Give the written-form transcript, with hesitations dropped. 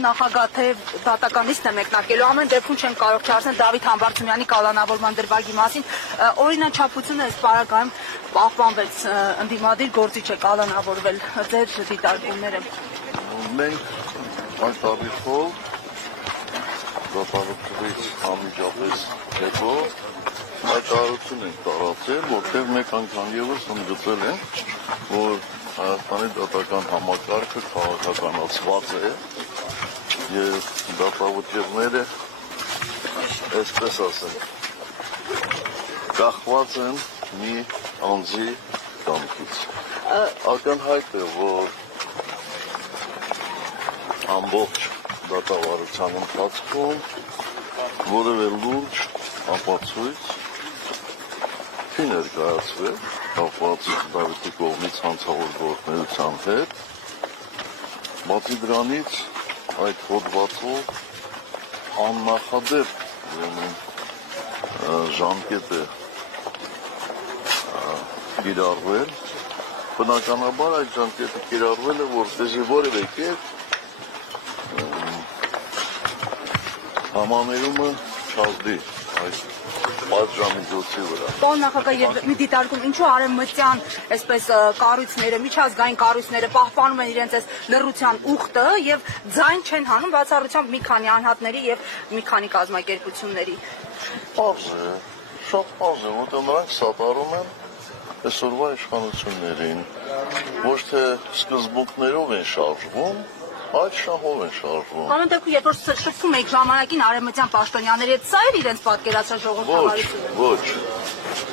պարոն նախագահ, թե դատականից է մեկնարկելու, ամեն դեպքում չեն կարող չարսեն Դավիթ Համբարձումյանի կալանավորման դրվագի մասին, օրինաչափությունը այս պարագայում պահպանվեց, ընդդիմադիր գործիչ է կալանավորվել, ձեր դիտարկումները։ Մենք այդ առիթով դատավարությունից անմիջապես հետո հայտարարություն ենք տարածել, որտեղ մեկ անգամ ևս ընդգծել են, որ Հայաստանի դատական համակարգը քաղաքականացված է եւ դատավճիռները, այսպես ասենք, կախված են մի անձի կամքից։ Ակնհայտ է, որ ամբողջ դատավարության ընթացքում որևէ լուրջ ապացույց չի ներկայացվել կապված Դավիթի կողմից հանցավոր գործունեության հետ, բացի դրանից այդ հոդվածով աննախադեպ ժամկետ է կիրառվել, բնականաբար այդ ժամկետը կիրառվել է, որպեսզի որևէ կերպ համաներումը չազդի այս պատժամիջոցի վրա։ Պարոն նախագահ, եւ մի դիտարկում, ինչու արևմտյան այսպես կառույցները, միջազգային կառույցները պահպանում են իրենց այս լռության ուխտը եւ ձայն չեն հանում բացառությամբ մի քանի անհատների եւ մի քանի կազմակերպությունների։ Պարզ է, շատ պարզ է, որտեղ նրանք սատարում են այսօրվա իշխանություններին, ոչ թե սկզբունքներով են շարժվում, այդ շահով են շարժվում։ Ամեն դեպքում, երբ որ շփվում եք ժամանակին արևմտյան պաշտոնյաների հետ, սա էր իրենց պատկերացրած ժողովրդավարությունը։ Ոչ, ոչ։